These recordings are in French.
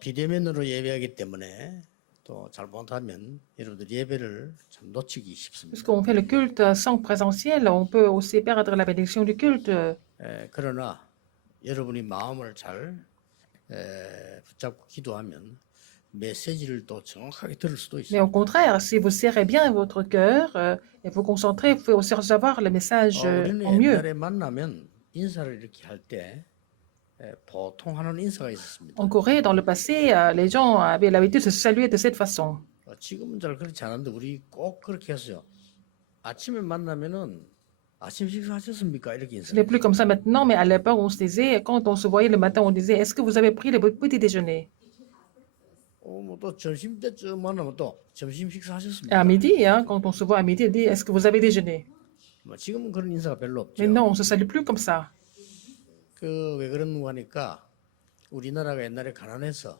비대면으로 예배하기 때문에 또 잘못하면 여러분들 예배를 참 놓치기 쉽습니다. Puisqu'on fait le culte sans présentiel, on peut aussi perdre la bénédiction du culte. 그러나 여러분이 마음을 잘 붙잡고 기도하면 메시지를 또 정확하게 들을 수도 Mais au 있습니다. contraire, si vous serrez bien votre cœur et vous concentrez, vous pouvez aussi recevoir le message 우리는 en mieux. 옛날에 만나면 인사를 이렇게 할 때 보통 하는 인사가 있었습니다. En Corée, dans le passé, les gens avaient l'habitude de se saluer de cette façon. 지금은 잘 그렇지 않은데 우리 꼭 그렇게 했어요. 아침에 만나면은 아침 식사하셨습니까? 이렇게 Ce n'est 인사해요. plus comme ça maintenant, mais à l'époque, on se disait, quand on se voyait le matin, on disait, est-ce que vous avez pris le petit déjeuner? 뭐또 점심 때쯤 만나면 또 점심 Et à 식사하셨습니까? midi, hein, quand on se voit à midi, on dit, est-ce que vous avez déjeuné? 지금은 그런 인사가 별로 없죠. Mais non, on ne se salue plus comme ça. 왜 그런가 하니까 우리나라가 옛날에 가난해서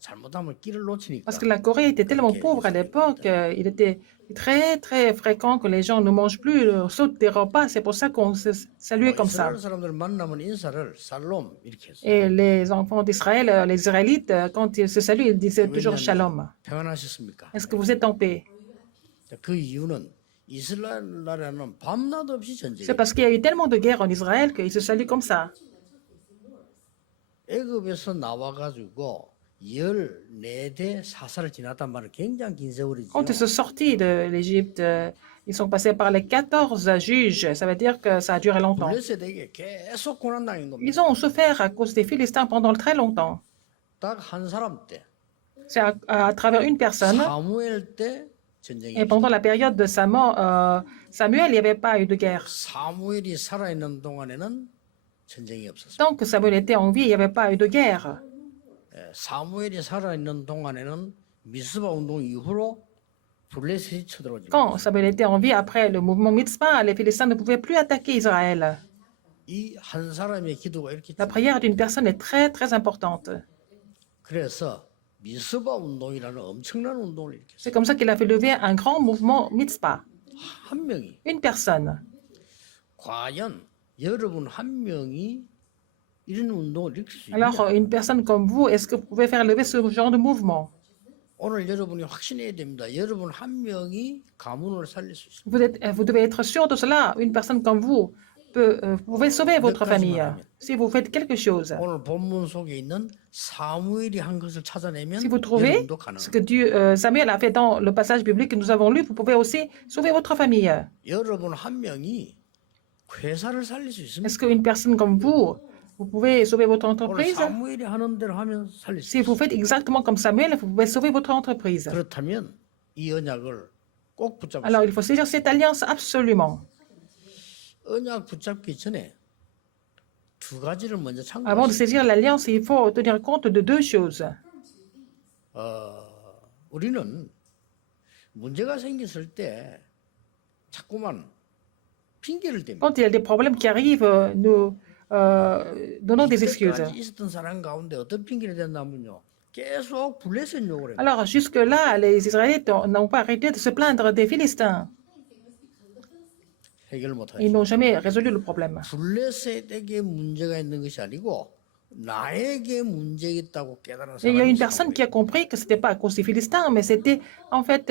잘못하면 끼를 놓치니까 Parce que la Corée était tellement pauvre à l'époque, il était très, très fréquent que les gens ne mangent plus, sautent des repas. C'est pour ça qu'on se saluait comme ça. 이스라엘 사람들 만나면 인사를 살롬 이렇게 했어요. Et les enfants d'Israël, les Israélites, quand ils se saluent, ils disaient toujours shalom. 평안하셨습니까? Est-ce que vous êtes en paix? 그 이유는 이스라엘 나라는 밤낮 없이 C'est 전쟁이 parce qu'il y a eu tellement de guerres en Israël qu'ils se saluent comme ça. 애굽에서 나와가지고 14대 사사를 지났단 말은 굉장히 긴 세월이죠. Quand ils sont sortis de l'Égypte, ils sont passés par les 14 juges. Ça veut dire que ça a duré longtemps. 블레셋에게 계속 고난당한 겁니다. Ils ont souffert à cause des Philistins pendant très longtemps. 딱 한 사람 때 C'est à travers une personne. 사무엘 때 전쟁이 Et pendant la période de Samuel, il n'y avait pas eu de guerre. 사무엘이 살아있는 동안에는 전쟁이 없었어요. Tant que Samuel était en vie, il n'y avait pas eu de guerre. 사무엘이 살아있는 동안에는 미스바 운동 이후로 블레셋이 쳐들어오지 Quand Samuel était en vie, après le mouvement Mitzpah, les Philistins ne pouvaient plus attaquer Israël. 이한 사람의 기도가 이렇게 La prière d'une personne est très, très importante. 그래서 미스바 운동이라는 엄청난 운동을 이렇게 C'est comme ça qu'il a fait lever un grand mouvement Mitzpah. 한 명이 Une personne. 과연 여러분 한 명이 이런 운동을 일으킬 수 Alors, 있냐? une personne comme vous, est-ce que vous pouvez faire lever ce genre de mouvement? 오늘 여러분이 확신해야 됩니다. 여러분 한 명이 가문을 살릴 수 있습니다. Vous devez être sûr de cela. Une personne comme vous, vous pouvez sauver votre famille si vous faites quelque chose. 오늘 본문 속에 있는 사무엘이 한 것을 찾아내면 Si vous trouvez 여러분도 ce 가능합니다. que Dieu, Samuel a fait dans le passage biblique que nous avons lu, vous pouvez aussi sauver votre famille. 여러분 한 명이 회사를 살릴 수 있습니다. Est-ce qu'une personne comme vous, vous pouvez sauver votre 오늘 entreprise? 사무엘이 하는 대로 하면 살릴 수 Si vous 있습니다. faites exactement comme Samuel, vous pouvez sauver votre entreprise. 그렇다면 이 언약을 꼭 Alors, 붙잡으세요. il faut saisir cette alliance absolument. 언약 붙잡기 전에 두 가지를 먼저 Avant de 참고하세요. saisir l'alliance, il faut tenir compte de deux choses. 우리는 문제가 생겼을 때 자꾸만 핑계를 댑니다. Quand il y a des problèmes qui arrivent, nous donnons des excuses. 이때까지 있었던 사람 가운데 어떤 핑계를 댔냐면요. 계속 블레셋 욕을 해요. Alors, jusque-là, les Israélites n'ont pas arrêté de se plaindre des Philistins. 해결 Ils 못하죠. n'ont jamais résolu le problème. 블레셋에게 문제가 있는 것이 아니고 나에게 문제 있다고 깨달은 Et il y a 사람이 une personne qui a compris que ce n'était pas à cause des Philistins, mais c'était en fait,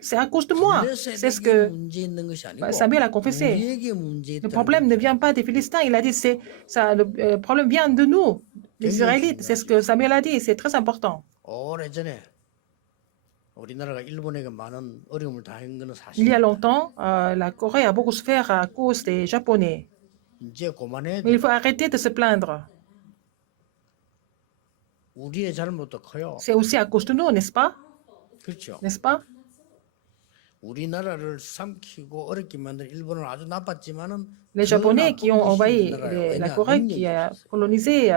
c'est à cause de moi. C'est ce 블레셋에게 que 문제 있는 것이 아니고 Samuel a confessé. 우리에게 문제 Le 있다는 problème ne vient pas des Philistins. Il a dit, le problème vient de nous, les Israélites. C'est ce que Samuel a dit. C'est très important. 오래전에 우리나라가 일본에게 많은 어려움을 당한 것은 Il y 사실이에요. a longtemps, la Corée a beaucoup souffert à cause des Japonais. 이제 그만해야 Mais il 돼. faut arrêter de se plaindre. 우리의 잘못도 커요. C'est aussi à cause de nous, n'est-ce pas? 그렇죠. N'est-ce pas? 우리나라를 삼키고 어렵게 만든 일본은 아주 나빴지만은 Les Japonais qui ont envahi la Corée, qui a colonisé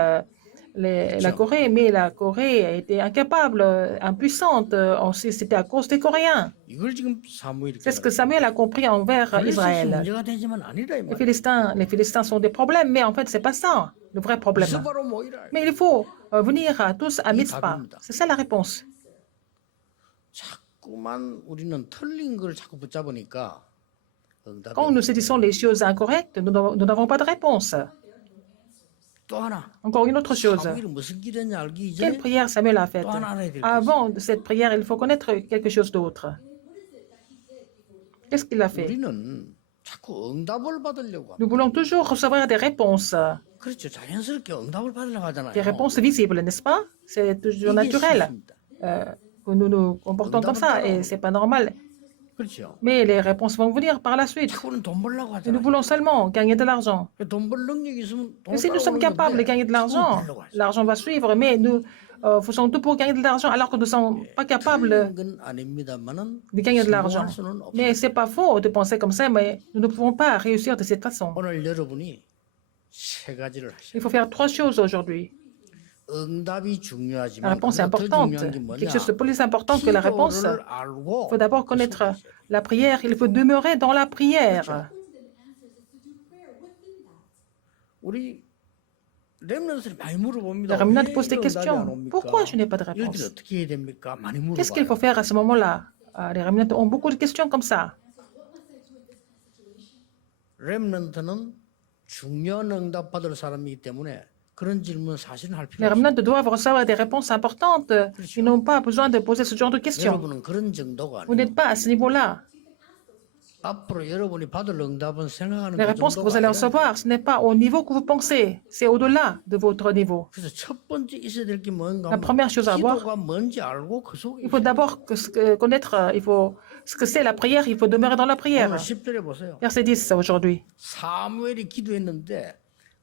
la Corée, mais la Corée était incapable, impuissante. C'était à cause des Coréens. 이걸 지금 사무엘이 C'est ce que Samuel a compris envers 블레셋이 Israël. 문제가 되지만 아니라 이 Les 말이야. Philistins sont des problèmes, mais en fait, c'est pas ça le vrai problème. 미스바로 모이라. Mais il faut venir tous à Mitzpah. C'est ça la réponse. 자꾸만 우리는 틀린 걸 자꾸 붙잡으니까 응답이 Quand nous saisissons les choses incorrectes, nous n'avons pas de réponse. 또 하나. Encore une autre chose. 사무엘이 무슨 기도했는지 알기 Quelle 이전에 prière Samuel a faite? 또 하나 알아야 될 게 있어요. Avant cette prière, il faut connaître quelque chose d'autre. Qu'est-ce qu'il a fait? 우리는 자꾸 응답을 받으려고 합니다. Nous voulons toujours recevoir des réponses, 그렇죠. 자연스럽게 응답을 받으려고 하잖아요. des réponses visibles, n'est-ce pas? C'est toujours 이게 naturel 실수입니다. que nous nous comportons comme ça et c'est pas normal. 그렇죠. Mais les réponses vont venir par la suite. 자꾸는 돈 벌려고 Et nous 하잖아요. voulons seulement gagner de l'argent. 돈 벌 능력이 있으면 돈 Et si nous sommes capables de gagner de l'argent, l'argent va suivre, mais nous faisons tout pour gagner de l'argent alors que nous ne sommes pas capables 건 아닙니다만은 de gagner de l'argent. 성공할 수는 없어요. Mais ce n'est pas faux de penser comme ça, mais nous ne pouvons pas réussir de cette façon. 오늘 여러분이 세 가지를 하셔요. Il faut faire trois choses aujourd'hui. 응답이 La 중요하지만 réponse est 그보다 더 importante. 중요한 게 뭐냐? Quelque chose de plus important que la réponse. 기도를 Il 알고 faut d'abord connaître la prière. Il faut demeurer dans la prière. 우리 렘넌트들이 많이 물어봅니다. Les remnants 왜 posent des 이런 응답이 안 questions. 옵니까? Pourquoi je n'ai pas de 이럴 때 réponse? 어떻게 해야 됩니까? 많이 물어봐요. Qu'est-ce qu'il faut faire à ce moment-là? Les remnants ont beaucoup de questions comme ça. 렘넌트는 중요한 응답 받을 사람이기 때문에 그런 질문 사실은 할 필요 Les 없어요. remnants doivent recevoir des réponses importantes. Ils n'ont pas besoin de poser ce genre de questions. 여러분은 그런 정도가 Vous 아니에요. n'êtes pas à ce niveau-là. 앞으로 여러분이 받을 응답은 생각하는 Les 그 réponses que vous 정도가 allez 아니라 recevoir, ce n'est pas au niveau que vous pensez. C'est au-delà de votre niveau. 그래서 첫 번째 있어야 될 게 뭔가 La première chose à voir, 기도가 뭔지 알고 그 속에 il faut d'abord connaître ce que c'est la prière. Il faut demeurer dans la prière. 오늘 10절에 보세요. Verset 10 aujourd'hui. 사무엘이 기도했는데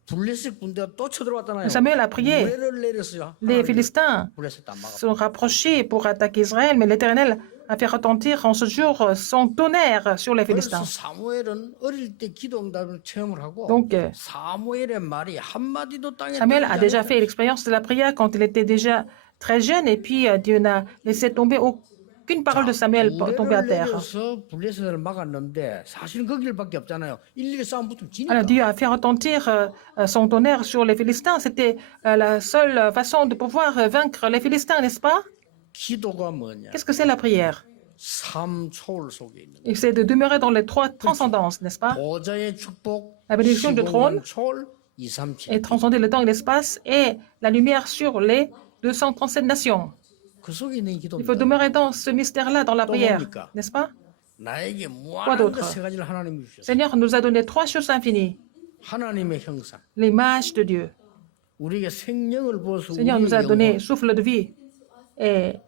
블레셋 군대가 또 쳐들어왔잖아요. Samuel a prié. 무례를 내렸어요. Les Philistins 블레셋 안 막아. se sont rapprochés pour attaquer Israël, mais l'Éternel a fait retentir en ce jour son tonnerre sur les 그래서 Philistins. 사무엘은 어릴 때 기도 응답을 체험을 하고 Donc, 사무엘의 말이 한마디도 땅에 Samuel a 떨어지지 déjà 않았다. fait l'expérience de la prière quand il était déjà très jeune, et puis Dieu n'a laissé tomber aucune parole de Samuel tomber à 무례를 terre. 내려서 블레셋을 막았는데 사실은 그 길밖에 없잖아요. 일일이 싸움 붙으면 지니까. Alors Dieu a fait retentir son tonnerre sur les Philistins. C'était la seule façon de pouvoir vaincre les Philistins, n'est-ce pas? 기도가 뭐냐? Qu'est-ce que c'est la prière? 삼 초월 속에 있는 Et c'est de demeurer dans les trois transcendances, n'est-ce pas? 보좌의 축복, La bénédiction du trône 초월, 237. et transcender le temps et l'espace et la lumière sur les 237 nations. 그 속에 있는 Il faut 기도입니다. demeurer dans ce mystère-là, dans la prière, n'est-ce pas? 나에게 Quoi 무한한 d'autre? 것 세 가지를 하나님이 주셨어요. Seigneur nous a donné trois choses infinies. 하나님의 형상, L'image de Dieu. 우리에게 생명을 부어서 Seigneur nous a 우리의 donné 영혼, souffle de vie. Et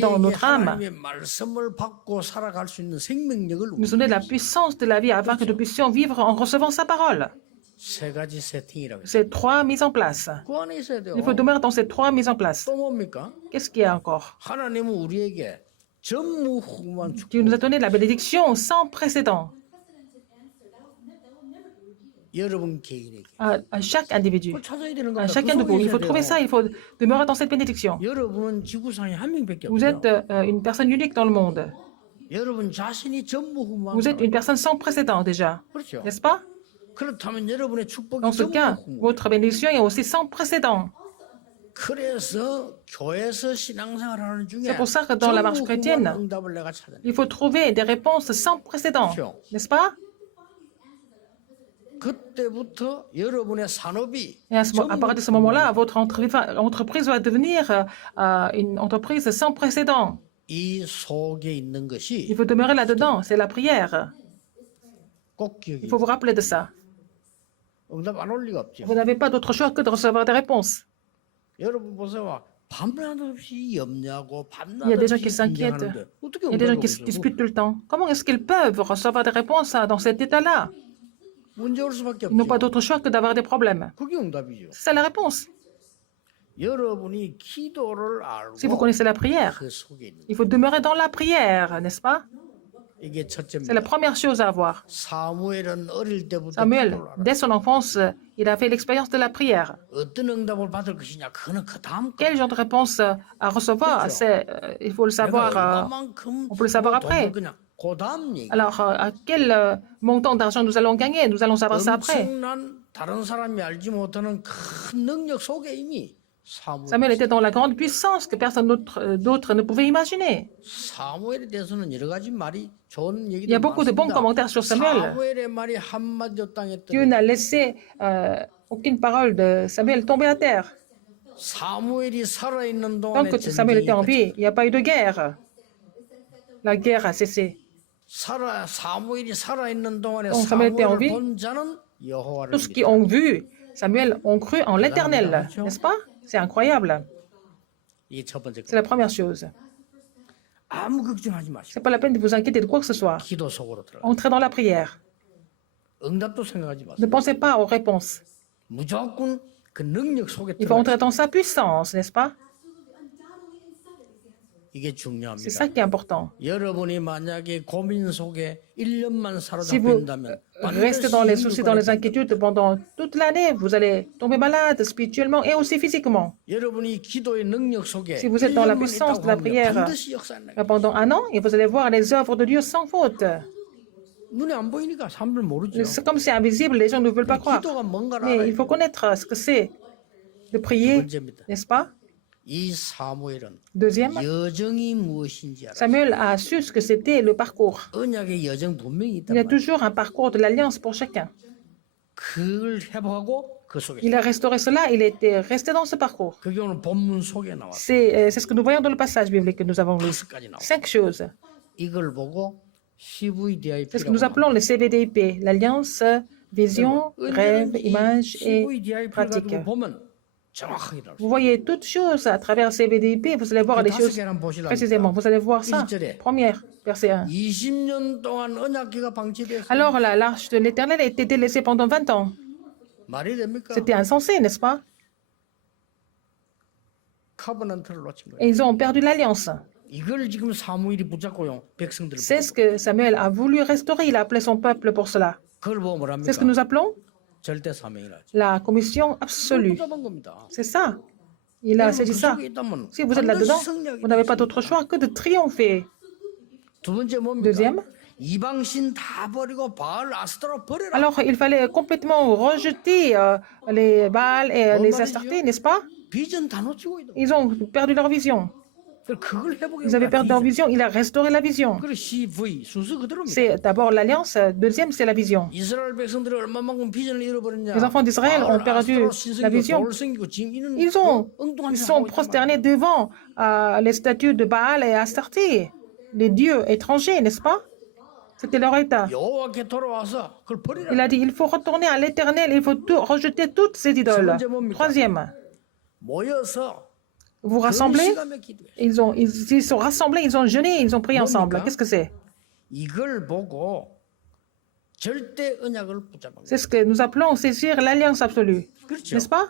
dans 우리에게 notre âme, 하나님의 말씀을 받고 살아갈 수 있는 생명력을 nous donner la puissance de la vie afin que nous puissions vivre en recevant sa parole. 세 가지 세팅이라고 했어요. Ces trois mises en place. 그 안에 있어야 돼요. Il faut demeurer dans ces trois mises en place. 또 뭡니까? Qu'est-ce qu'il y a encore? 하나님은 우리에게 전무후무한 축복. Dieu nous a donné la bénédiction sans précédent 여러분 개인에게. à chaque individu, 그걸 찾아야 되는 à 거예요. chacun de vous. Il faut trouver ça, il faut demeurer dans cette bénédiction. 여러분은 지구상에 한 명밖에 Vous 없어요. êtes une personne unique dans le monde. 여러분 자신이 전무후무한 Vous êtes une personne sans précédent déjà, 그렇죠. n'est-ce pas? 그렇다면 여러분의 축복이 Dans ce cas, 전무후무. votre bénédiction est aussi sans précédent. 그래서 교회에서 신앙생활하는 중에 C'est pour ça que dans la marche chrétienne, 전무후무한 응답을 내가 찾아내. il faut trouver des réponses sans précédent, n'est-ce pas? 그때부터 여러분의 산업이 Et à partir de ce moment-là, votre entreprise va devenir une entreprise sans précédent. 이 속에 있는 Il 것이 faut demeurer là-dedans, c'est la prière. 꼭 기억이. Il faut vous rappeler de ça. 응답 안 올 리가 없죠. Vous n'avez pas d'autre choix que de recevoir des réponses. 여러분 보세요. 밤낮 없이 염려하고 밤낮 Il y a des gens 없이 qui s'inquiètent. 긴장하는데 어떻게 Il y a des gens 응답이 qui se 오겠어요? disputent tout le temps. Comment est-ce qu'ils peuvent recevoir des réponses dans cet état-là? 문제 올 수밖에 Ils n'ont pas 없죠. d'autre choix que d'avoir des problèmes. 그게 응답이죠. C'est ça la réponse. 여러분이 기도를 Si vous 알고 connaissez la prière, 그 속에 있는 il faut demeurer dans la prière, n'est-ce pas? 이게 C'est la 첫째입니다. première chose à avoir. 사무엘은 어릴 때부터 Samuel, 기도를 알아. dès son enfance, il a fait l'expérience de la prière. 어떤 응답을 받을 것이냐 그는 그 다음 거. Quel genre de réponse à recevoir? Il faut le savoir. On peut le savoir après. 그냥 그 다음 얘기. Alors, à quel montant d'argent nous allons gagner? Nous allons savoir ça après. 엄청난 다른 사람이 알지 못하는 큰 능력 속에 이미 Samuel était dans la grande puissance que personne d'autre ne pouvait imaginer. 사무엘에 대해서는 여러 가지 말이 좋은 Il y 얘기도 a beaucoup de bons 많습니다. commentaires sur Samuel. 사무엘의 말이 한마디도 땅에 Dieu 떨어져. n'a laissé aucune parole de Samuel tomber à terre. 사무엘이 살아있는 Tant 동안에 que Samuel était en 전쟁이 vie, il n'y a pas eu de guerre. La guerre a cessé. 사무엘이 살아있는 동안에 Donc, Samuel était en 사무엘을 vie. 본 자는 여호와를 Tous qui 믿다. ont vu Samuel ont cru en l'Éternel, n'est-ce pas? C'est incroyable. 이게 첫 번째 C'est 거. la première chose. 아무 걱정하지 Ce 마시고 n'est pas la peine de vous inquiéter de quoi que ce soit. 기도 속으로 들어가. Entrez dans la prière. 응답도 생각하지 Ne 마세요. pensez pas aux réponses. 무조건 그 능력 속에 Il faut 들어가. entrer dans sa puissance, n'est-ce pas? 이게 C'est 중요합니다. ça qui est important. 여러분이 만약에 고민 속에 1년만 Si vous 사로잡힌다면 restez dans les soucis, dans les inquiétudes pendant toute l'année, vous allez tomber malade spirituellement et aussi physiquement. 여러분이 기도의 능력 속에 Si vous êtes dans la 1년만 puissance 있다고 de la 하면 prière 반드시 역사 안 나요. pendant un an, et vous allez voir les œuvres de Dieu sans faute. 눈에 안 보이니까 사람들 모르죠. C'est comme c'est invisible, les gens ne veulent pas croire. 기도가 뭔가를 Mais il 알아요. faut connaître ce que c'est de prier, 문제입니다. n'est-ce pas? 이 사무엘은 Deuxième, 여정이 무엇인지 알아. Samuel a su ce que c'était le parcours. 언약의 여정 분명히 있단 Il y a 말이에요. toujours un parcours de l'alliance pour chacun. 그걸 회복하고 그 속에 Il a restauré cela, il était resté dans ce parcours. 그게 오늘 본문 속에 나왔어요. C'est ce que nous voyons dans le passage biblique que nous avons lu. 5가지 나와요. 5 choses. 이걸 보고 C'est ce que CVDIP라고 nous appelons le CVDIP, l'alliance, vision, rêve, image et pratique. CVDIP를 보면 정확하게 나와요. Vous voyez toutes choses à travers CVDIP, vous allez voir les choses précisément. Vous allez voir ça. Première, verset 1. 20년 동안 언약궤가 방치됐어요. Alors là, l'arche de l'Éternel a été délaissée pendant 20 ans. 말이 됩니까? C'était insensé, n'est-ce pas? 카버넌트를 놓친 거예요. Et ils ont perdu l'alliance. 이걸 지금 사무엘이 붙잡고요. 백성들을 C'est ce que Samuel a voulu restaurer. Il a appelé son peuple pour cela. 그걸 보고 C'est ce que 뭐랍니까? nous appelons 절대 사명이라 하죠. la commission absolue. 붙잡은 겁니다. C'est ça. Il a saisi ça. Si vous êtes là-dedans, vous n'avez pas d'autre choix que de triompher. 두 번째 뭡니까? Deuxième, 이방신 다 버리고 바알 아스타로 버려라. alors il fallait complètement rejeter les Baals et les Astartés, n'est-ce pas? 비전 다 놓치고 있다. Ils ont perdu leur vision. 그걸 회복해. Ils avaient perdu leur vision. Il a restauré la vision. 그래 CV 순서 그대로입니다. C'est d'abord l'alliance, deuxième c'est la vision. 이스라엘 백성들이 얼마만큼 비전을 잃어버렸냐? Les enfants d'Israël ont perdu la vision. Ils sont prosternés devant les statues de Baal et Astarté, les dieux étrangers, n'est-ce pas? C'était leur état. 여호와께 돌아와서 그걸 버리라. Il a dit, il faut retourner à l'Éternel, il faut rejeter toutes ces idoles. Troisième, 모여서 vous rassemblez, 시간에 기도해. ils sont rassemblés, ils ont jeûné, ils ont prié ensemble. Qu'est-ce que c'est? 이걸 보고 절대 언약을 붙잡은 거예요. C'est ce que nous appelons saisir l'alliance absolue, 그렇죠. n'est-ce pas?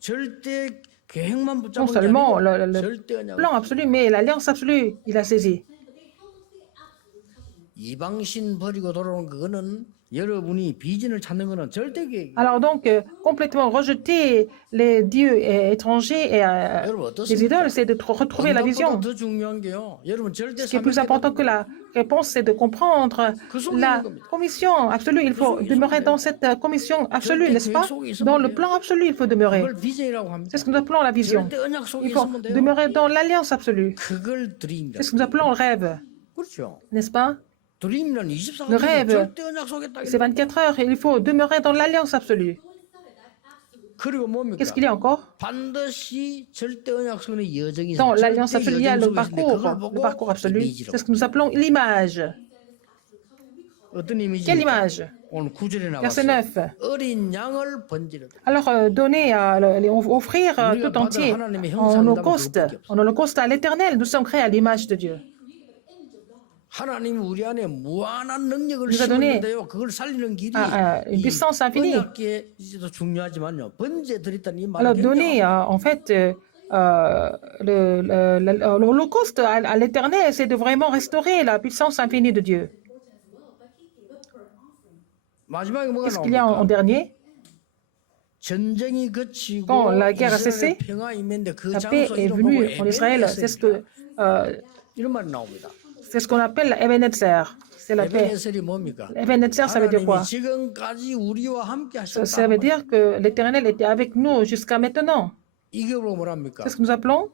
절대 계획만 Non 붙잡은 게 seulement 아니고 le 절대 언약을. plan absolu, mais l'alliance absolue, il a saisi. 이방신 버리고 돌아오는 그거는 여러분이 비전을 찾는 거는 절대 계획. Alors donc, complètement rejeter les dieux étrangers et les idoles, c'est de retrouver la vision. 더 중요한 게요. 여러분 절대 Ce qui est plus important que la réponse, c'est de comprendre la commission absolue. Il faut demeurer dans cette commission absolue, n'est-ce pas? Dans le plan absolu, il faut demeurer. 그걸 비전이라고 합니다. C'est ce que nous appelons la vision. 절대 언약 속에 Il faut 있으면 돼요. demeurer dans l'alliance absolue. 그걸 드림이다. C'est ce que nous appelons le rêve, 그렇죠. n'est-ce pas? 드림이란 Le 24시간 rêve, 절대 언약 속에 딱. c'est 24 heures et il faut demeurer dans l'alliance absolue. 그리고 뭡니까? Qu'est-ce qu'il y a encore? 반드시 절대 언약 속에 여정이 Dans 있어요. l'alliance 절대 absolue, il y a 여정 le 속에 있는데 그걸 보고 parcours absolu. 이미지라고. C'est ce que nous appelons l'image. 어떤 이미지? Quelle image? 오늘 9절에 Verset 나왔어요. 9. 어린 양을 번지르다. Alors, donner, offrir tout entier en holocauste à l'Éternel. Nous sommes créés à l'image de Dieu. 하나님 우리 안에 무한한 능력을 nous a donné 심었는데요. 그걸 살리는 길이 une puissance infinie. 언약계도 중요하지만요. 번제 드렸다는 이 Alors, 말은 donner, en fait, l'holocauste à l'Éternel, c'est de vraiment restaurer la puissance infinie de Dieu. 마지막에 뭐가 Qu'est-ce qu'il y a en 나옵니까? dernier? 전쟁이 그치고 Quand la guerre a cessé, 이스라엘의 평화 임했는데 그 La paix 장소 est 이름 보고 venue en Israël. 이런 말이 나옵니다. C'est ce qu'on appelle Ebenezer. C'est la paix. 에베네셀이 뭡니까? Ebenezer, ça veut dire quoi? 하나님이 지금까지 우리와 함께 Ça 하셨다. veut dire que l'Éternel était avec nous jusqu'à maintenant. 이게 뭐랍니까? C'est ce que nous appelons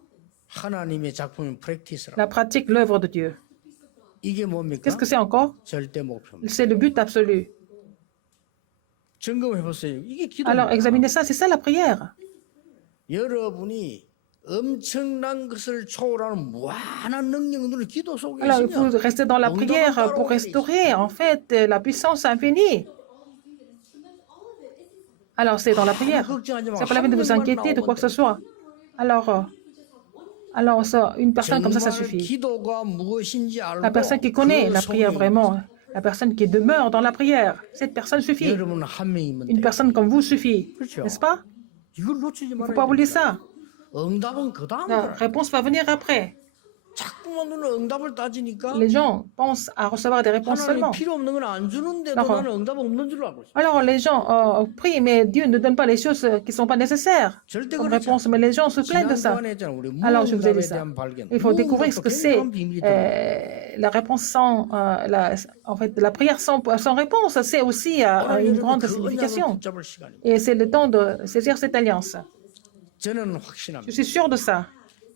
하나님의 작품인 프랙티스라. la pratique, l'œuvre de Dieu. 이게 뭡니까? Qu'est-ce que c'est encore? 절대 목표입니다. C'est le but absolu. 점검해 보세요. 이게 Alors, 기도입니다. examinez ça, c'est ça la prière. 여러분이 엄청난 것을 초월하는 무한한 능력들을 기도 속에 Alors, il faut 있으면 rester dans la prière pour restaurer, en fait, la puissance infinie. Alors, c'est dans la prière. C'est pas la peine de vous inquiéter de quoi que ce soit. Alors, une personne comme ça 정말 suffit. 기도가 무엇인지 La personne qui 알고 connaît 그 la prière 속에 vraiment, la personne qui demeure dans la prière, cette personne suffit. 여러분 한 명이면 Une 돼요. personne comme vous suffit, 그렇죠. n'est-ce pas? 이걸 놓치지 Il ne faut 말아야 pas oublier 됩니다. ça. 응답은 그 다음 La 거라. réponse va venir après. 자꾸만 너는 응답을 따지니까 Les gens pensent à recevoir des réponses 하나님이 seulement. 필요 없는 건 안 주는데도 d'accord. 나는 응답 없는 줄 알고 있어. Alors les gens prient, mais Dieu ne donne pas les choses qui ne sont pas nécessaires 절대 comme 그렇지 réponse. Mais les gens se plaignent de ça. 지난주간에 했잖아. 우리 Alors je vous ai dit 무응답에 ça. 대한 발견. Il faut découvrir ce que c'est 굉장한 비밀이 들어요. la réponse sans, en fait, la prière sans réponse. C'est aussi une grande 그 언약을 signification. 붙잡을 시간입니다. Et c'est le temps de saisir cette alliance. 저는 Je 확신합니다. suis sûr de ça.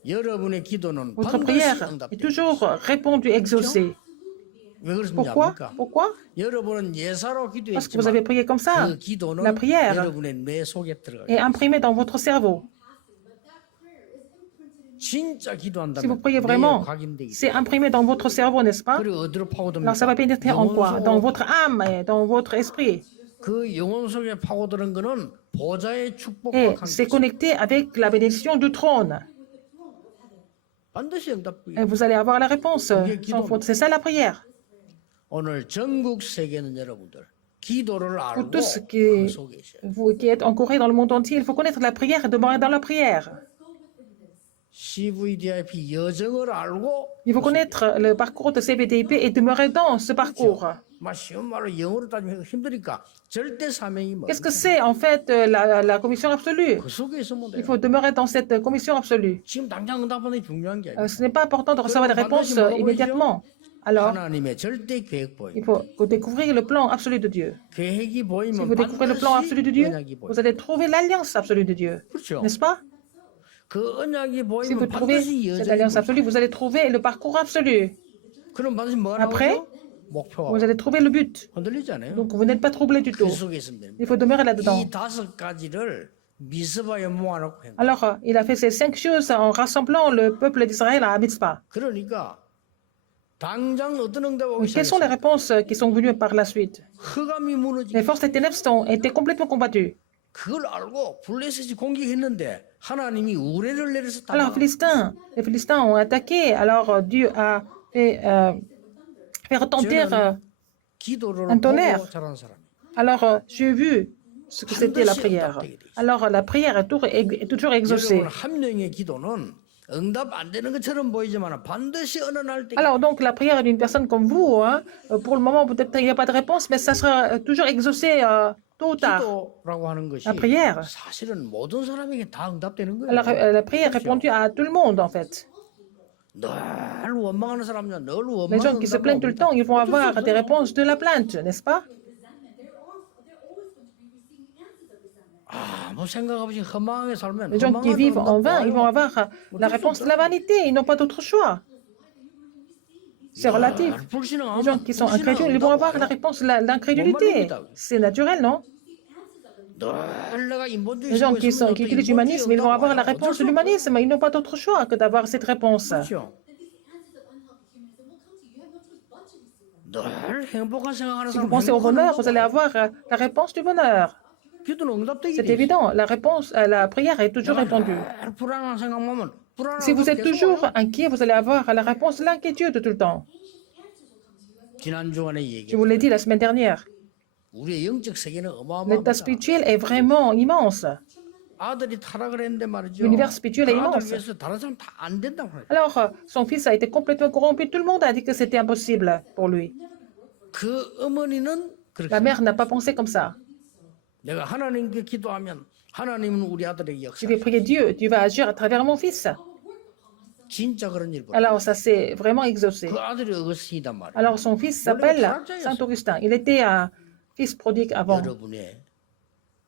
여러분의 기도는 Votre 반드시 prière est 응답돼요. toujours répondue, exaucée. 왜 Pourquoi? 그러냐니까 Pourquoi? 여러분 예사로 Parce que vous avez 기도했지만 prié comme ça. 그 기도는 La prière 여러분의 뇌 속에 들어가요. est imprimée dans votre cerveau. 진짜 Si vous 기도한다면 priez 뇌에 vraiment, 각인되기 c'est imprimé dans votre cerveau, n'est-ce pas? 그리고 어디로 파고듭니까? Alors ça va pénétrer en quoi? Dans 영혼 속 votre âme et dans votre esprit. 그 영혼 속에 파고드는 거는 보좌의 축복과 Et 관계. c'est connecté avec la bénédiction du trône. 반드시 응답이. Et vous allez avoir la réponse sans faute. C'est ça la prière. 오늘 전국 세계는 여러분들 기도를 알고 Pour tous 그 속에 있어요. vous qui êtes en Corée, dans le monde entier, il faut connaître la prière et demeurer dans la prière. CVDIP 여정을 알고 Il faut connaître le parcours de CVDIP et demeurer dans ce parcours. 막 쉬운 말로 영어로 따지면 힘드니까 절대 사명이 뭐 Qu'est-ce que c'est en fait la commission absolue? 그 속에 있으면 Il 돼요. faut demeurer dans cette commission absolue. 지금 당장 응답하는 게 중요한 게 아니에요. Ce n'est pas important de recevoir des réponses immédiatement. Alors, 하나님의 절대 계획 il 보임. faut découvrir le plan absolu de Dieu. 계획이 Si 보이면 vous découvrez le plan absolu de Dieu, 언약이 보여. vous allez trouver l'alliance absolue de Dieu. 그렇죠. N'est-ce pas? 그 언약이 Si vous 보이면 trouvez 반드시 cette 여정이 alliance 보여. absolue, vous allez trouver le parcours absolu. 그럼 반드시 뭐가 Après, 나오죠? 목표가 vous allez trouver le but. 흔들리지 않아요? Donc, vous n'êtes pas troublé du 그 tout. 속에 있으면 됩니다. Il faut demeurer là-dedans. 이 5가지를 미스바에 모아놓고 한 거예요. Alors, il a fait ces 5 choses en rassemblant le peuple d'Israël à Mitzpah. 그러니까 당장 어떤 응답이 오기 Quelles sont les 시작했어요? réponses qui sont venues par la suite? 흑암이 무너지고 Les forces des ténèbres ont été complètement combattues. 그걸 알고 블레셋이 공격했는데 하나님이 우레를 내려서 Alors, les Philistins ont attaqué. Alors, Dieu a fait retentir. 기도를 un tonnerre. 보고 자란 사람. Alors, j'ai vu ce que c'était la prière. Alors, la prière est toujours exaucée. 여러분 한 명의 기도는 응답 안 되는 것처럼 보이지만 반드시 어느 날 때. Alors, donc, la prière d'une personne comme vous, hein, pour le moment, peut-être il n'y a pas de réponse, mais ça sera toujours exaucé tôt ou tard. 기도라고 하는 것이 La prière. 사실은 모든 사람에게 다 응답되는 거예요. Alors, la prière est répondue à tout le monde, en fait. 늘 원망하는 사람은 늘 Les gens qui se plaignent tout le temps, ils vont avoir des réponses de la plainte, n'est-ce pas? 아무 생각 없이 허망하게 살면 Les gens qui vivent en vain, ils vont avoir la réponse de la vanité, ils n'ont pas d'autre choix. C'est relatif. Les gens qui sont incrédules, ils vont avoir la réponse de l'incrédulité. C'est naturel, non? Les gens qui utilisent l'humanisme, ils vont avoir la réponse de l'humanisme. Ils n'ont pas d'autre choix que d'avoir cette réponse. Si vous pensez au bonheur, vous allez avoir la réponse du bonheur. C'est évident, la prière est toujours répondue. Si vous êtes toujours inquiet, vous allez avoir la réponse de l'inquiétude tout le temps. Je vous l'ai dit la semaine dernière. L'état spirituel est vraiment immense. L'univers spirituel est immense. Alors, son fils a été complètement corrompu. Tout le monde a dit que c'était impossible pour lui. La mère n'a pas pensé comme ça. Je vais prier Dieu. Dieu va agir à travers mon fils. Alors, ça s'est vraiment exaucé. Alors, son fils s'appelle Saint Augustin. Il était un fils prodigue avant.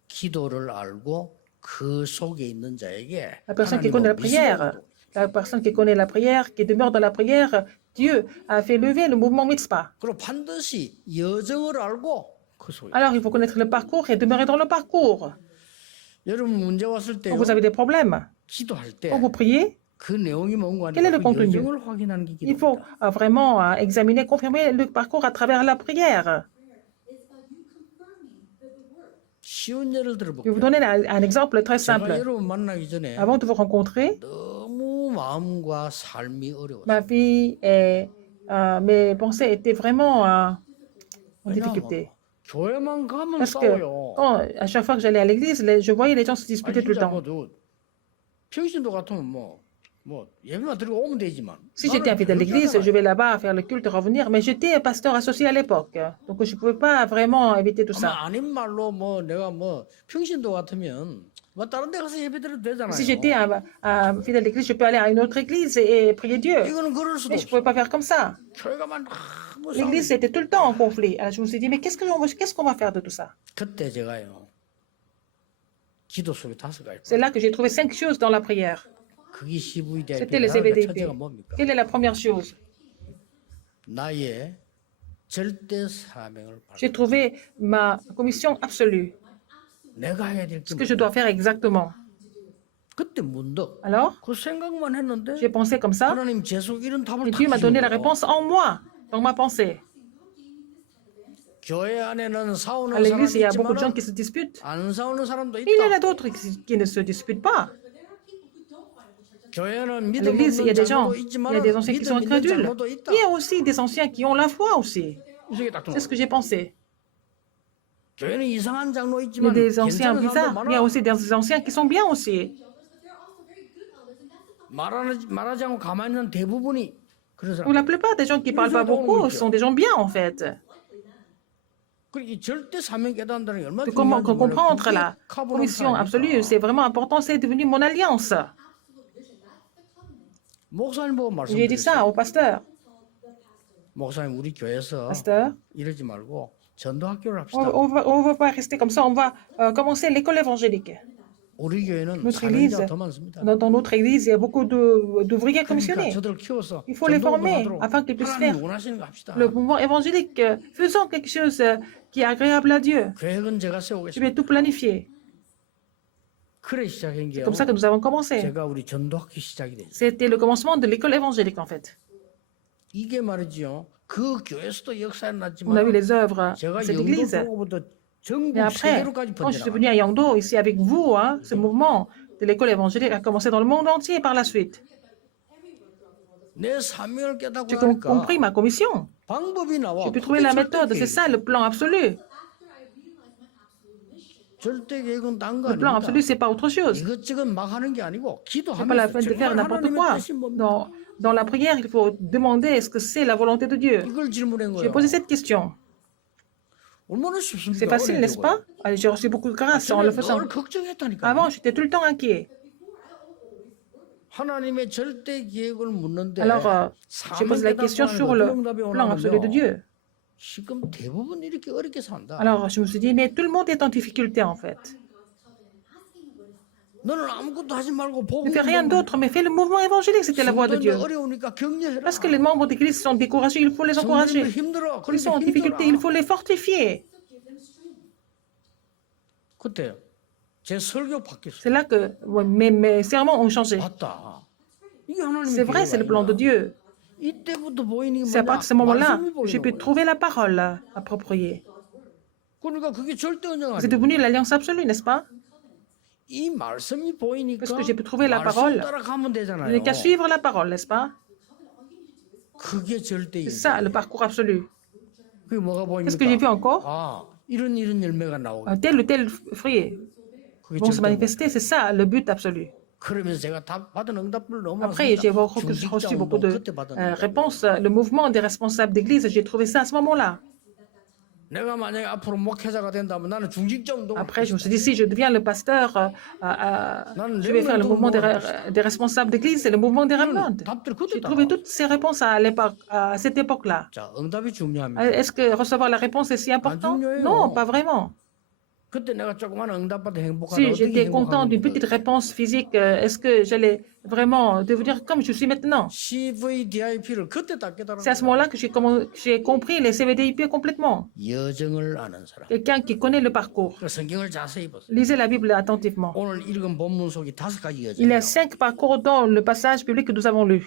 기도를 알고 그 속에 있는 자에게 La personne qui connaît la 하나님은 미스가 prière, la personne qui connaît la prière, qui demeure dans la prière, Dieu a fait lever le mouvement mitzvah. 그리고 반드시 여정을 알고 그 속에. Alors, il faut connaître le parcours et demeurer dans le parcours. 여러분 문제 왔을 때요. Quand vous avez des problèmes, 기도할 quand vous 때 priez, 그 내용이 뭔가 quel est le 그 contenu? 여정을 확인하는 게 il faut 기도입니다. vraiment examiner, confirmer le parcours à travers la prière. 쉬운 예를 Je vais vous 들어볼게요. donner un exemple très 제가 simple. 여러분 만나기 전에 Avant de vous rencontrer, 너무 마음과 삶이 어려웠어요. ma vie et mes pensées étaient vraiment en difficulté. 교회만 가면 Parce que 싸워요. à chaque fois que j'allais à l'église, je voyais les gens se 아니, disputer tout le 진짜 temps. 평신도 같으면 뭐 예배만 드리고 오면 되지만. Si j'étais invité à l'église, je vais là-bas faire le culte, revenir. Mais j'étais un pasteur associé à l'époque. Donc je ne pouvais pas vraiment éviter tout ça. 아마 아닌 말로 내가 평신도 같으면 다른 데 가서 예배 드려도 되잖아요. Si j'étais un fidèle d'église, je peux aller à une autre église et prier Dieu. 이거는 그럴 수도 Mais je ne 없어. pouvais pas faire comme ça. 교회가만 L'église était tout le temps en conflit. Alors je me suis dit, mais qu'est-ce qu'on va faire de tout ça? 그때 제가요. 기도 속에 5가지. C'est là que j'ai trouvé 5 choses dans la prière. 그게 CVDIP. C'était les CVDIP. 첫째가 뭡니까? Quelle est la première chose? 나의 절대 사명을 발. J'ai trouvé ma commission absolue. 내가 해야 될 Ce 게 que je dois faire exactement. 그때 문득 Alors, 그 생각만 했는데 j'ai pensé comme ça. 하나님 계속 이런 답을 Et 탁 Dieu m'a donné la 주신 거예요. réponse en moi, dans ma pensée. 교회 안에는 À 싸우는 l'église, il y 사람이 a beaucoup de gens 있지만 qui se disputent. 안 싸우는 사람도 Il y en a 있다. d'autres qui ne se disputent pas. 교회는 À 믿음 l'église, il y a 없는 des gens, 장로도 il 있지만 y a des anciens qui sont 믿음 있는 incrédules. 장로도 있다. Il y a aussi des anciens qui ont la foi aussi. 이게 딱 C'est ce que j'ai pensé. 교회는 이상한 장로 Il y a 있지만 des anciens 괜찮은 사람도 bizarres, mais il y a 많아. aussi des anciens qui sont bien aussi. 말하지 않고 가만히 있는 대부분이 그런 Ou 사람. la plupart des gens qui ne parlent pas beaucoup sont des gens bien en fait. 그리고 이 절대 사명 깨닫는다는 게 얼마나 De comment 중요한지 comprendre 몰라요. la 그게 카보는 commission absolue, 사람이니까. c'est vraiment important, c'est devenu mon alliance. 목사님 보고 J'ai dit ça 말씀드렸어요. au pasteur. 목사님 우리 교회에서 Pasteur, 이러지 말고 전도학교를 합시다. on va pas rester comme ça, on va commencer l'école évangélique. 우리 교회는 Notre église, 사명자가 더 많습니다. dans notre église, il y a beaucoup d'ouvriers 그러니까 commissionnés. 저들을 키워서 Il faut les former 전도운동하도록 afin qu'ils puissent 하나님 faire 원하시는 거 합시다. le mouvement évangélique. Faisons quelque chose qui est agréable à Dieu. 계획은 제가 Je 세우겠습니다. vais tout planifier. 그래 시작한 C'est 게요. comme ça que nous avons commencé. 제가 우리 전도학교 시작이 됐어요. C'était le commencement de l'école évangélique en fait. 이게 말이죠. 그 교회에서도 역사에 On a vu 났지만 les œuvres 제가 de cette 영도 église. 들어오고부터 전국 Et après, 세계로까지 quand je suis 번져나가. venue à Yangdo, ici avec vous, ce mouvement de l'école évangélique a commencé dans le monde entier par la suite. 내 사명을 깨닫고 J'ai 하니까 compris ma commission. 방법이 나와. J'ai pu trouver la méthode. C'est ça le plan absolu. 절대 계획은 딴 거 Le plan 아닙니다. absolu, c'est pas autre chose. 이것저것 막 하는 게 아니고 C'est pas la 기도하면서 peine de faire 정말 n'importe 하나님의 quoi. 뜻이 뭡니까? Dans la prière, il faut demander est-ce que c'est la volonté de Dieu. 이걸 질문한 J'ai 거예요. posé cette question. 얼마나 쉽습니까? C'est facile, n'est-ce pas? Allez, j'ai reçu beaucoup de grâce en le faisant. 늘 걱정했다니까. Avant, j'étais tout le temps inquiet. 하나님의 절대 계획을 묻는데 Alors, j'ai posé la question sur le plan absolu de Dieu. 지금 대부분 이렇게 어렵게 산다. Alors, je me suis dit, mais tout le monde est en difficulté en fait. 너는 아무것도 하지 말고 Ne 복음 fais rien d'autre, mais fais le mouvement évangélique, c'était la voix de Dieu. 어려우니까 격려해라. Parce que les membres d'église sont découragés, il faut les 성도님들 encourager. 힘들어. Ils sont en difficulté, il faut les fortifier. 그때 제 설교 바뀌었어요. C'est là que mes sermons ont changé. 맞다. 이게 하나님의 C'est vrai, c'est le plan de Dieu. 이때부터 보이는 게 C'est à 뭐냐? partir de ce moment-là 말씀이 que j'ai 보이는 pu 거예요. trouver la parole appropriée. 그러니까 그게 절대 언약 C'est 아니에요. devenu l'alliance absolue, n'est-ce pas? 이 말씀이 보이니까 Parce que j'ai pu trouver la 말씀 parole. 따라 가면 Je 되잖아요. n'ai qu'à suivre la parole, n'est-ce pas? 그게 절대 C'est ça, le parcours absolu. 그게 뭐가 Qu'est-ce que j'ai vu 보입니까? encore? 아, 이런 열매가 나오고. Tel ou tel fruit 그게 vont se 절대 manifester, c'est ça le but absolu. 그러면서 제가 답 받은 응답을 너무 Après, j'ai 많습니다. reçu beaucoup de 그때 받은 réponses. Le mouvement des responsables d'église, j'ai trouvé ça à ce moment-là. 내가 만약에 앞으로 목회자가 된다면 나는 중직자 운동을 Après, je me suis dit, si je deviens le pasteur, je vais faire le mouvement des responsables d'église et le mouvement des remnants. 답들 J'ai 그때 trouvé toutes ces réponses à cette époque-là. 자, 응답이 중요합니다. Est-ce que recevoir la réponse est si important? 중요해요. Non, pas vraiment. 그때 내가 조그만 응답받아 행복하다. Si 어떻게 j'étais content d'une 행복하겠는가? petite réponse physique, est-ce que j'allais vraiment devenir comme je suis maintenant? CVDIP를 그때 딱 깨달은 C'est à ce 거야. moment-là que j'ai compris les CVDIP complètement. 여정을 아는 사람. Quelqu'un qui connaît le parcours. 그 성경을 자세히 보세요. Lisez la Bible attentivement. 오늘 읽은 본문 속에 5가지 Il y a 여정이에요. 5 parcours dans le passage biblique que nous avons lu.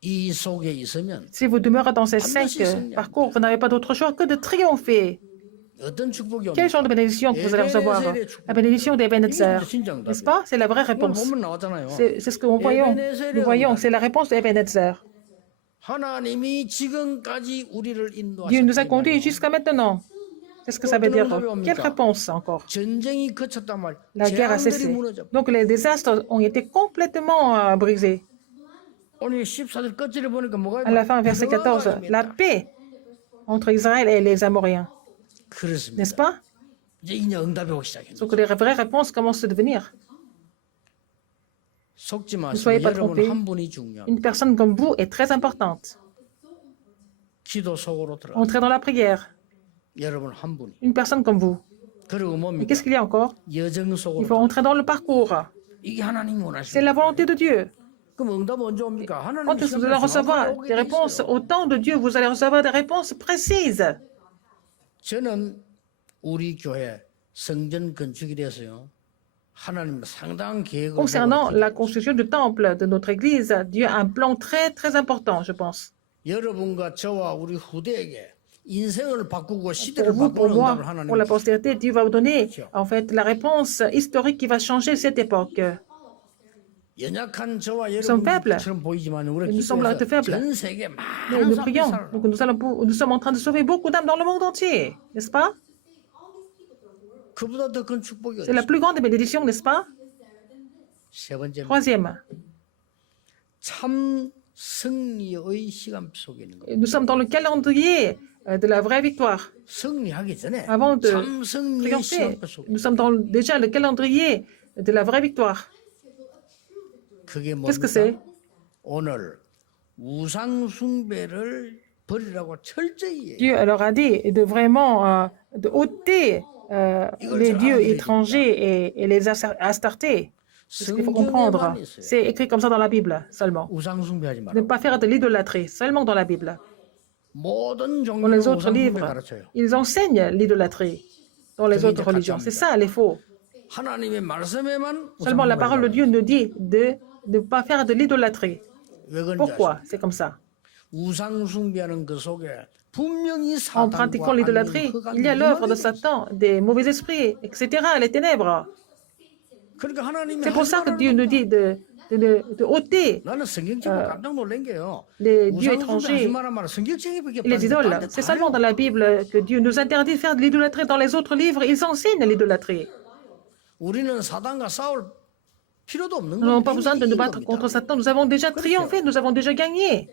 이 속에 있으면 Si vous demeurez dans ces 5 parcours, vous n'avez pas d'autre choix que de triompher. 어떤 축복이 Quel genre de 옵니까? bénédiction que vous allez recevoir? La bénédiction d'Ebenezer. N'est-ce pas? C'est la vraie 오늘 réponse. 보면 나왔잖아요. C'est ce que nous voyons. Nous voyons, c'est la réponse d'Ebenezer. 하나님이 지금까지 우리를 Dieu nous a 인도하셨다. conduits jusqu'à maintenant. Qu'est-ce que ça veut dire? Quelle réponse encore? 전쟁이 그쳤단 말. La guerre a 재앙들이 cessé. 무너져. Donc les désastres ont été complètement brisés. 오늘 14절 끝절에 보니까 뭐가 À la fin, verset 14, la paix entre Israël et les Amoriens. 그렇습니다. N'est-ce pas? 이제 응답이 오기 시작했어요. Donc les vraies réponses commencent à devenir. 속지 Ne soyez 마시고 pas 여러분 trompés. 한 분이 중요합니다. Une personne comme vous est très importante. 기도 속으로 들어가. Entrez dans la prière. 여러분 한 분이. Une personne comme vous. 그리고 Et 뭡니까? qu'est-ce qu'il y a encore? 여정 Il 속으로. faut entrer dans le parcours. 이게 하나님 C'est la 원하시는. volonté de Dieu. 그럼 응답 언제 옵니까? Quand 하나님 est-ce que vous allez recevoir des réponses au temps de Dieu? Vous allez recevoir des réponses précises. 저는 우리 교회 성전 건축에 대해서요. 하나님 상당한 계획을 Concernant 하고 la construction du temple de notre église, Dieu a un plan très, très important, je pense. 여러분과 저와 우리 후대에게 인생을 바꾸고 Pour 시대를 vous, pour 바꾸는 moi, 응답을 하나님 pour la postérité, Dieu va vous donner, en fait, la réponse historique qui va changer cette époque. 연약한 저와 sommes faibles. 여러분처럼 보이지만 우리 Nous sommes 기도해서 faibles. 전 세계 Mais 많은 nous 사람들이 prions. 살아. Donc nous sommes en train de sauver beaucoup d'âmes dans le monde entier, n'est-ce pas? 그보다 더 큰 축복이 C'est la 어디 plus grande bénédiction, n'est-ce pas? 세 번째 Troisième, 참 승리의 시간 속에 있는 거. nous sommes dans le calendrier de la vraie victoire. 승리하기 전에 Avant de 참 승리의 triompher, 시간 속에. nous sommes dans déjà le calendrier de la vraie victoire. 그게 Qu'est-ce que c'est? 뭡니까? 오늘 우상 숭배를 버리라고 철저히 해. Dieu leur a dit de vraiment de ôter les dieux étrangers et les astartés. C'est ce qu'il faut comprendre. 성경에만 있어요. C'est écrit comme ça dans la Bible seulement. 우상 숭배하지 Ne 말고 pas faire de l'idolâtrie, seulement dans la Bible. 모든 Dans les 종교는 autres 우상 숭배 livres, 가르쳐요. ils enseignent l'idolâtrie dans les autres religions. C'est ça, les faux. 하나님의 말씀에만 Seulement la parole de Dieu nous dit de ne pas faire de l'idolâtrie. 왜 그런지 Pourquoi? 아십니까? C'est comme ça. 우상 숭배하는 그 속에 분명히 En pratiquant 사단과 l'idolâtrie, il y a l'œuvre de Satan, des mauvais esprits, etc., les ténèbres. 그러니까 하나님이 C'est pour ça que 하지 Dieu nous 말라는 dit de ôter 나는 성경책을 깜짝 놀란 게요. les dieux 우상 숭배하지 étrangers 말란 말은 성경책에밖에 et les idoles. C'est seulement dans la Bible que Dieu nous interdit de faire de l'idolâtrie. Dans les autres livres, ils enseignent l'idolâtrie. 우리는 사단과 싸울 필요도 없는 Nous n'avons pas 겁니다. besoin de nous 이긴 battre 겁니다. contre Satan. Nous avons déjà triomphé, nous avons déjà gagné.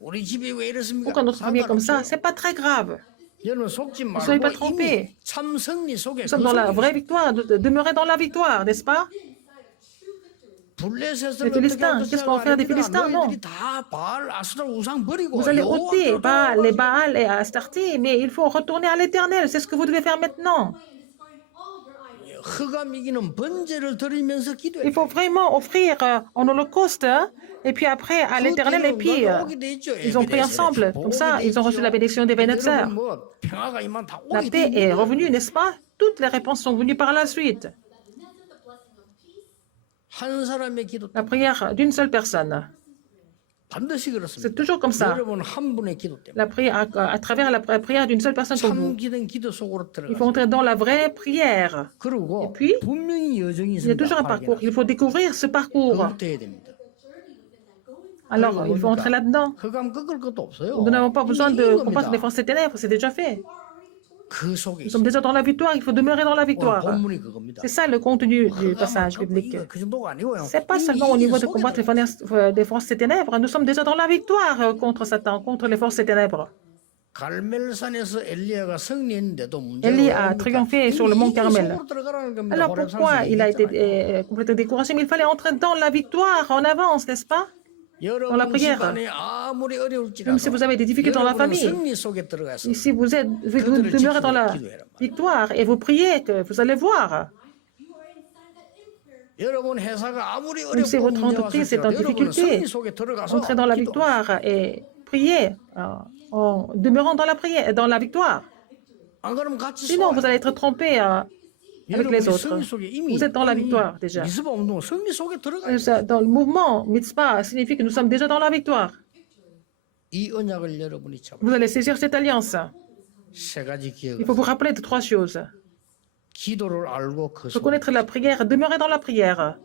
우리 집이 왜 이렇습니까? Pourquoi notre famille est comme ça? C'est pas très grave. 여러분 속지 Ne soyez pas 말고 trompés. 이미 참 승리 속에 Nous sommes dans la vraie victoire, de demeurer dans la victoire, n'est-ce pas? Les Philistins, qu'est-ce qu'on va faire des Philistins? Non. Vous allez ôter les Baals et Astarté, mais il faut retourner à l'Éternel. C'est ce que vous devez faire maintenant. Il faut vraiment offrir en holocauste, hein, et puis après à l'Éternel, et puis ils ont pris ensemble. Comme ça, ils ont reçu la bénédiction d'Ebenezer. La paix est revenue, n'est-ce pas? Toutes les réponses sont venues par la suite. La prière d'une seule personne. C'est toujours comme ça. La prière, à travers la prière d'une seule personne pour vous. Il faut entrer dans la vraie prière. Et puis, il y a toujours un parcours. Il faut découvrir ce parcours. Alors, il faut entrer là-dedans. Nous n'avons pas besoin de combattre les forces des ténèbres. C'est déjà fait. Nous sommes déjà dans la victoire. Il faut demeurer dans la victoire. C'est ça le contenu du passage biblique. Ce n'est pas seulement au niveau de combattre les forces des ténèbres. Nous sommes déjà dans la victoire contre Satan, contre les forces des ténèbres. Élie a triomphé sur le mont Carmel. Alors pourquoi il a été complètement découragé? Mais il fallait entrer dans la victoire en avance, n'est-ce pas? dans la prière. Même si vous avez des difficultés dans la famille, et si vous demeurez dans la victoire et vous priez, que vous allez voir. Même si votre entreprise est en difficulté, entrez dans la victoire et priez en demeurant dans la prière, dans la victoire. Sinon, vous allez être trompé avec les autres. Vous êtes dans la victoire déjà. Dans le mouvement, mitzvah signifie que nous sommes déjà dans la victoire. Vous allez saisir cette alliance. Il faut vous rappeler de 3 choses. Il faut connaître la prière, demeurer dans la prière.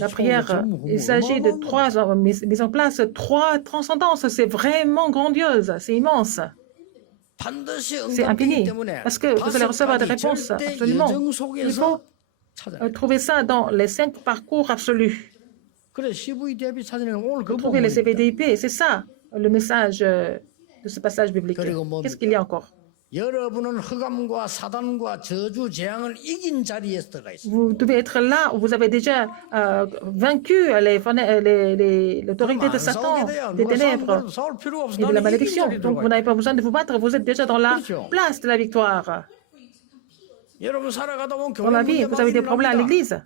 La prière, il s'agit de 3 mises en place, 3 transcendances. C'est vraiment grandiose, c'est immense. C'est infini. Parce que vous allez recevoir des réponses absolument. Il faut trouver ça dans les 5 parcours absolus. Vous trouvez les CVDIP, c'est ça le message de ce passage biblique. Qu'est-ce qu'il y a encore? Vous devez être là où vous avez déjà vaincu l'autorité de Satan, des ténèbres et de la malédiction. Donc vous n'avez pas besoin de vous battre, vous êtes déjà dans la place de la victoire. Dans la vie, vous avez des problèmes à l'église,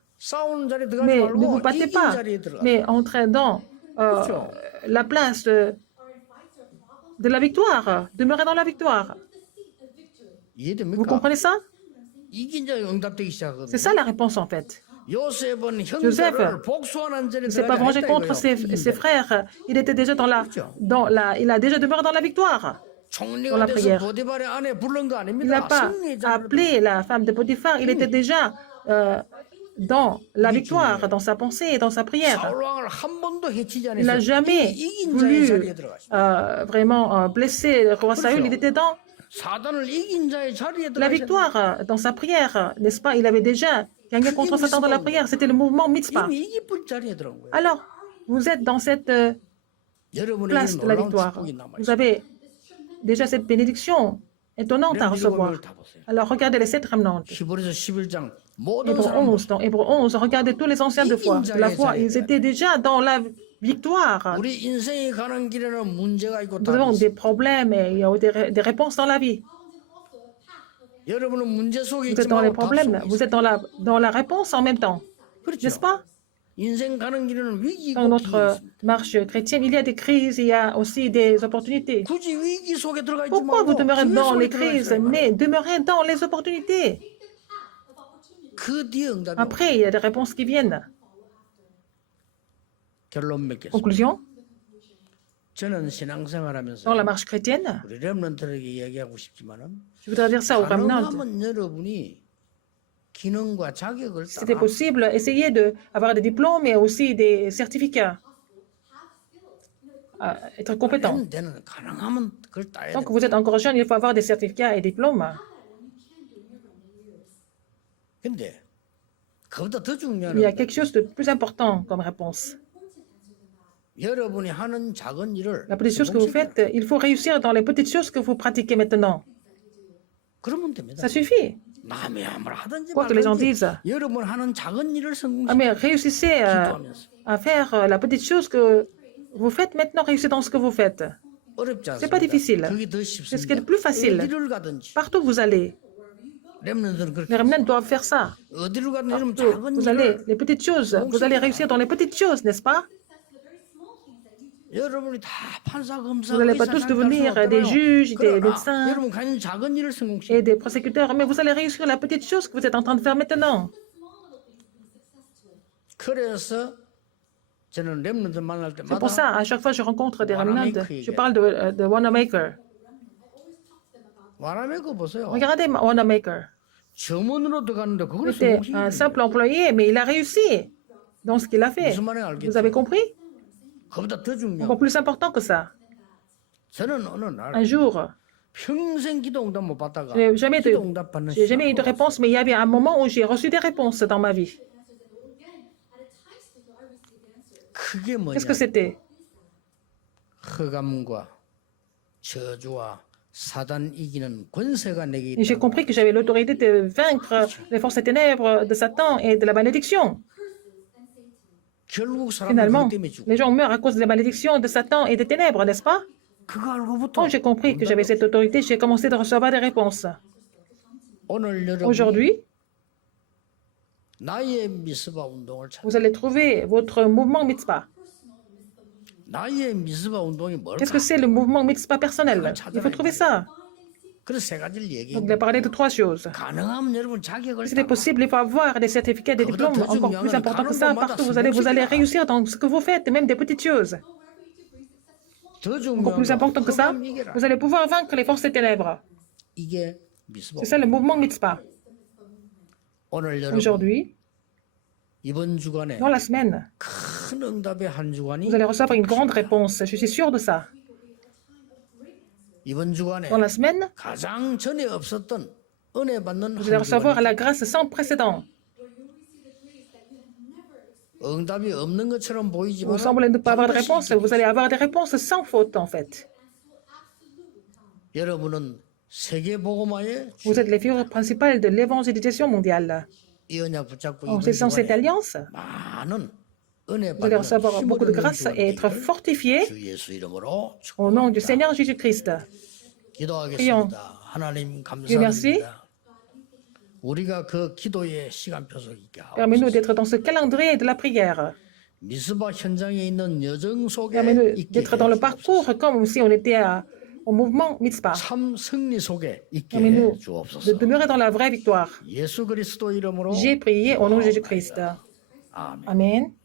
mais ne vous battez pas, mais entrez dans la place de la victoire, demeurez dans la victoire. Vous comprenez ça? C'est ça la réponse en fait. Joseph ne s'est pas vengé contre ses frères. Il était déjà il a déjà demeuré dans la victoire, dans la prière. Il n'a pas appelé la femme de Potiphar. Il était déjà dans la victoire, dans sa pensée et dans sa prière. Il n'a jamais voulu vraiment blesser le roi Saül. Il était dans la victoire dans sa prière, n'est-ce pas? Il avait déjà gagné contre Satan dans la prière. C'était le mouvement mitzvah. Alors, vous êtes dans cette place de la victoire. Vous avez déjà cette bénédiction étonnante à recevoir. Alors, regardez les 7 remnants. Hébreux 11, dans Hébreux 11, regardez tous les anciens de la foi. Ils étaient déjà dans la victoire. Nous avons des problèmes et il y a des réponses dans la vie. Vous êtes dans les problèmes, vous êtes dans la réponse en même temps. N'est-ce pas? Dans notre marche chrétienne, il y a des crises, il y a aussi des opportunités. Pourquoi vous demeurez dans les crises, mais demeurez dans les opportunités? Après, il y a des réponses qui viennent. Conclusion? Dans la marche chrétienne, je voudrais dire ça aux remnants. Si c'était possible, essayez d'avoir des diplômes et aussi des certificats. Être compétent. Tant que vous êtes encore jeune, il faut avoir des certificats et diplômes. Il y a quelque chose de plus important comme réponse. La petite chose que vous faites, il faut réussir dans les petites choses que vous pratiquez maintenant. Ça suffit. Quoi que les gens disent. Mais réussissez à faire la petite chose que vous faites maintenant, réussissez dans ce que vous faites. Ce n'est pas difficile. C'est ce qui est le plus facile. Partout où vous allez. Les remnants doivent faire ça. Partout, vous allez, les petites choses, vous allez réussir dans les petites choses, n'est-ce pas? Vous n'allez pas tous devenir des juges, des médecins et des prosécuteurs, mais vous allez réussir la petite chose que vous êtes en train de faire maintenant. C'est pour ça, à chaque fois que je rencontre des remnants, je parle de Wanamaker. Regardez Wanamaker. Il était un simple employé, mais il a réussi dans ce qu'il a fait. Vous avez compris? Encore plus important que ça. Un jour, je n'ai jamais eu de réponse, mais il y avait un moment où j'ai reçu des réponses dans ma vie. Qu'est-ce que c'était? Et j'ai compris que j'avais l'autorité de vaincre les forces des ténèbres, de Satan et de la malédiction. 결국 사람들 Finalement, 그것 때문에 죽어. les gens meurent à cause des malédictions de Satan et des ténèbres, n'est-ce pas? 그거 알고부터 Quand j'ai compris que j'avais cette autorité, j'ai commencé de recevoir des réponses. 오늘 여러분이 Aujourd'hui, 나의 미스바 운동을 찾아. vous allez trouver votre mouvement mitzvah. 나의 미스바 운동이 Qu'est-ce 뭘까? que c'est le mouvement mitzvah personnel? Il faut trouver ça. 그래서 세 가지를 Donc, 얘기해. il a parlé de trois choses. 가능하면 여러분 자격을 Si c'est possible, il faut avoir des certificats, des diplômes encore plus importants que ça. Partout, vous allez réussir dans ce que vous faites, même des petites choses. 더 Encore plus important que ça, vous allez pouvoir vaincre les forces des ténèbres. 이게 미스바. C'est ça le mouvement mitzvah. 오늘 여러분 Aujourd'hui, 이번 주간에 dans la semaine, 큰 응답의 한 주간이 vous allez recevoir une grande réponse. Je suis sûr de ça. 이번 주간에 Dans la semaine, 가장 전에 없었던 은혜 받는 vous allez 한 recevoir 주간이 la grâce sans précédent. 응답이 없는 것처럼 Vous 보이지만 semblez ne pas avoir de réponse. Vous allez avoir des réponses sans faute, en fait. 여러분은 세계 복음화의 Vous êtes les figures principales de l'évangélisation mondiale. 이 언약 붙잡고 En 이번 saisissant cette 주간에 alliance, 많은 은혜 vous allez 받는 recevoir beaucoup de 힘을 grâce 얻는 et être 주간 fortifiés 주 예수 이름으로 au nom du 축복합니다. Seigneur Jésus-Christ. 기도하겠습니다. 하나님 Dieu merci. 감사합니다. 우리가 그 기도의 시간표 속에 있게 하옵소서. Permets-nous d'être dans ce calendrier de la prière. 미스바 현장에 있는 여정 속에 Permets-nous 있게 d'être dans le 해 parcours comme si on était au mouvement mitzvah. 참 승리 속에 있게 해 Permets-nous de 주옵소서. demeurer dans la vraie victoire. 예수 그리스도 이름으로 J'ai prié au nom de Jésus-Christ. 아멘. Amen.